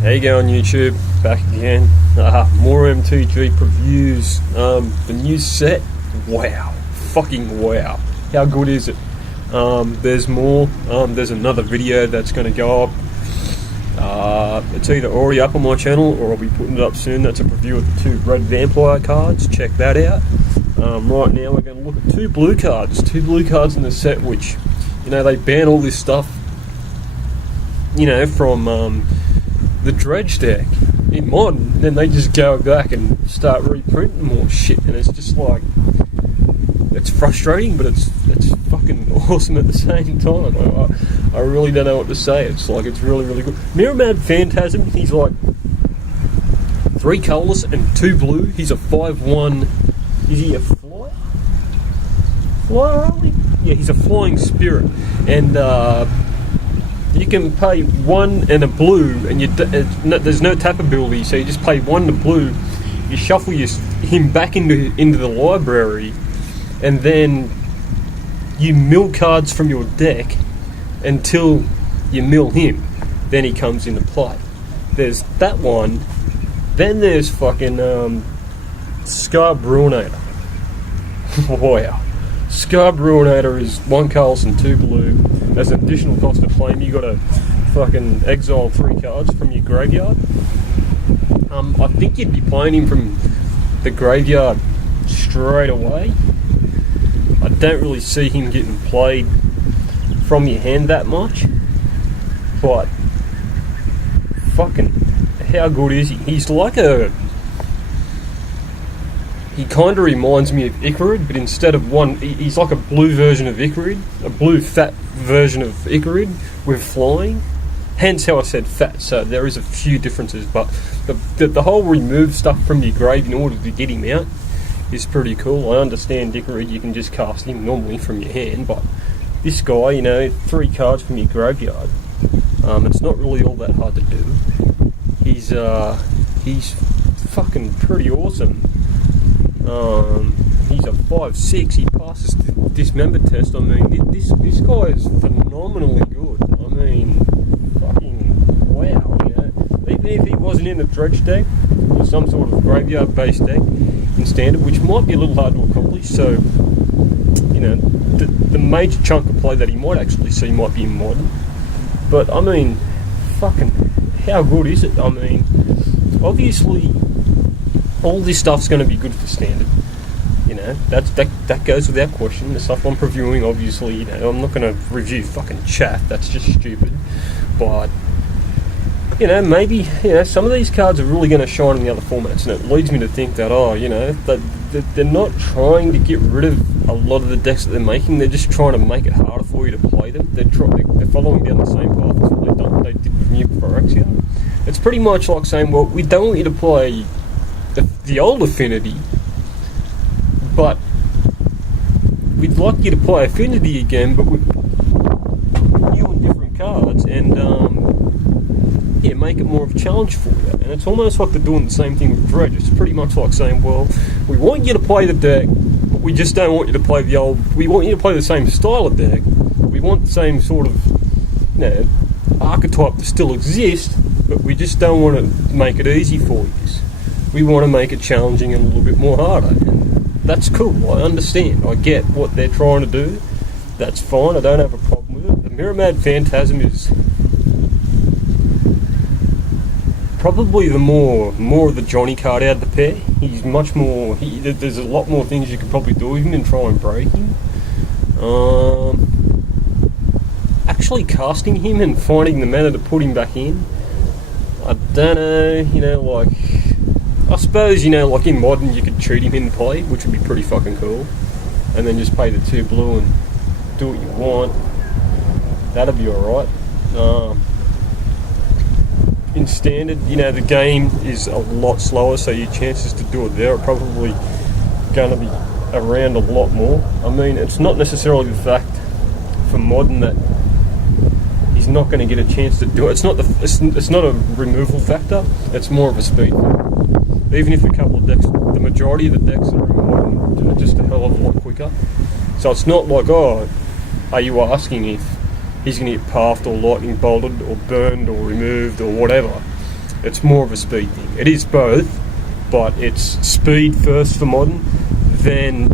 How you going, YouTube? Back again. More MTG previews. The new set. Wow. Fucking wow. How good is it? There's more. There's another video that's going to go up. It's either already up on my channel or I'll be putting it up soon. That's a preview of the 2 red vampire cards. Check that out. Right now we're going to look at 2 blue cards. 2 blue cards in the set which, they ban all this stuff, from the dredge deck in modern. Then they just go back and start reprinting more shit, and it's just like, it's frustrating, but it's fucking awesome at the same time. I really don't know what to say. It's like, it's really, really good. Mirrior Phantasm, he's like 3 colourless and 2 blue. He's a 5/1. Is he a flyer? Flyer only? Yeah, he's a flying spirit. And you can pay 1 and a blue, and there's no tap ability, so you just pay 1 to blue. You shuffle him back into the library, and then you mill cards from your deck until you mill him. Then he comes into play. There's that one. Then there's fucking skaab ruinator. Wow. Skaab ruinator is 1 colourless and 2 blue. There's an additional cost to play him. You got to fucking exile 3 cards from your graveyard. I think you'd be playing him from the graveyard straight away. I don't really see him getting played from your hand that much. But fucking, how good is he? He's like he kind of reminds me of Icarid, but instead of he's like a blue version of Icarid, a blue fat version of Icarid with flying. Hence how I said fat. So there is a few differences, but the whole remove stuff from your grave in order to get him out is pretty cool. I understand Icarid, you can just cast him normally from your hand, but this guy, 3 cards from your graveyard. It's not really all that hard to do. He's fucking pretty awesome. He's a 5/6. He passes the dismember test. I mean, this guy is phenomenally good. I mean, fucking wow. Even if he wasn't in a dredge deck or some sort of graveyard-based deck in standard, which might be a little hard to accomplish. So, the major chunk of play that he might actually see might be in modern. But I mean, fucking, how good is it? I mean, obviously, all this stuff's going to be good for standard. That goes without question. The stuff I'm previewing, obviously, I'm not going to review fucking chat. That's just stupid. But maybe some of these cards are really going to shine in the other formats, and it leads me to think that they're not trying to get rid of a lot of the decks that they're making. They're just trying to make it harder for you to play them. They're following down the same path as what they did with New Phyrexia. It's pretty much like saying, well, we don't want you to play the old Affinity, but we'd like you to play Affinity again, but with new and different cards, and make it more of a challenge for you. And it's almost like they're doing the same thing with Dredge. It's pretty much like saying, well, we want you to play the deck, but we just don't want you to play the old. We want you to play the same style of deck. We want the same sort of archetype to still exist, but we just don't want to make it easy for you. We want to make it challenging and a little bit more harder. And that's cool. I understand. I get what they're trying to do. That's fine. I don't have a problem with it. The Mirrior Phantasm is probably the more of the Johnny card out of the pair. He's much more. There's a lot more things you could probably do with him and try and break him. Actually casting him and finding the mana to put him back in, I don't know. I suppose, like in modern, you could cheat him in play, which would be pretty fucking cool. And then just pay the 2 blue and do what you want. That'd be alright. In standard, the game is a lot slower, so your chances to do it there are probably going to be around a lot more. I mean, it's not necessarily the fact for modern that he's not going to get a chance to do it. It's not a removal factor. It's more of a speed factor. Even if a couple of decks, the majority of the decks that are in modern are just a hell of a lot quicker. So it's not like, are you asking if he's going to get pathed or lightning bolted or burned or removed or whatever. It's more of a speed thing. It is both, but it's speed first for modern, then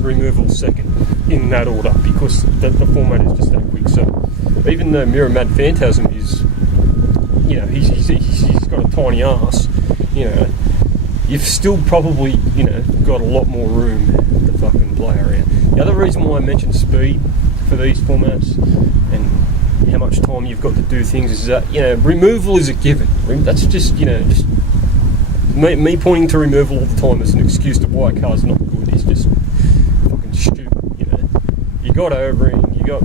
removal second, in that order, because the format is just that quick. So even though Mirror Matte Phantasm is, you know, he's got a tiny ass, you know, you've still probably, you know, got a lot more room to fucking play around. The other reason why I mentioned speed for these formats and how much time you've got to do things is that, you know, removal is a given. That's just, you know, just me pointing to removal all the time as an excuse to why a car's not good is just fucking stupid, you know. You got O-ring, you got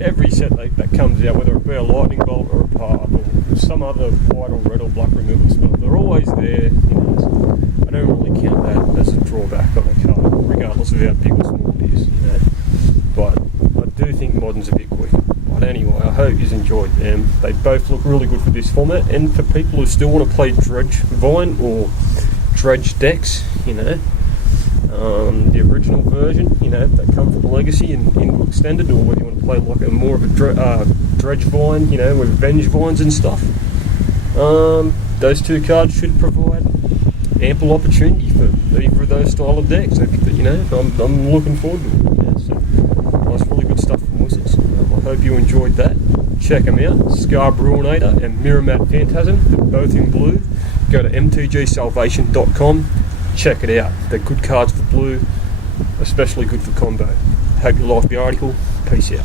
every set that comes out, whether it be a lightning bolt or a pop or some other white or red or black removal spell, they're always there, you know. So I don't really count that as a drawback on a car, regardless of how big or small it is, you know. But I do think modern's a bit quicker. But anyway, I hope you enjoyed them. They both look really good for this format, and for people who still want to play Dredge Vine or Dredge decks, you know, the original version, you know, that come from the Legacy and into Extended, or whether you want to play like a more of a Dredge Vine, you know, with Venge Vines and stuff. Those two cards should provide ample opportunity for either of those style of decks. You know, I'm looking forward to it. You know, so that's really good stuff from Wizards. I hope you enjoyed that. Check them out, Skaab Ruinator and Mirror Matte Phantasm. They're both in blue. Go to mtgsalvation.com. Check it out. They're good cards for blue, especially good for combo. Hope you like the article. Peace out.